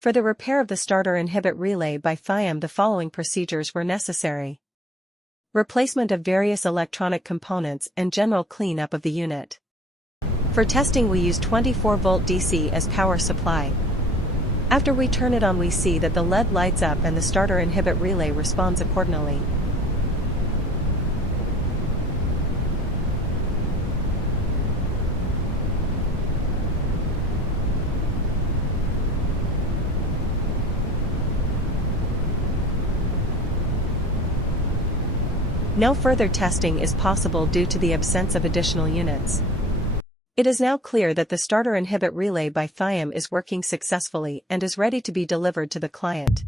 For the repair of the starter inhibit relay by Thiim, the following procedures were necessary. Replacement of various electronic components and general cleanup of the unit. For testing we use 24-volt DC as power supply. After we turn it on we see that the LED lights up and the starter inhibit relay responds accordingly. No further testing is possible due to the absence of additional units. It is now clear that the starter inhibit relay by Thiim is working successfully and is ready to be delivered to the client.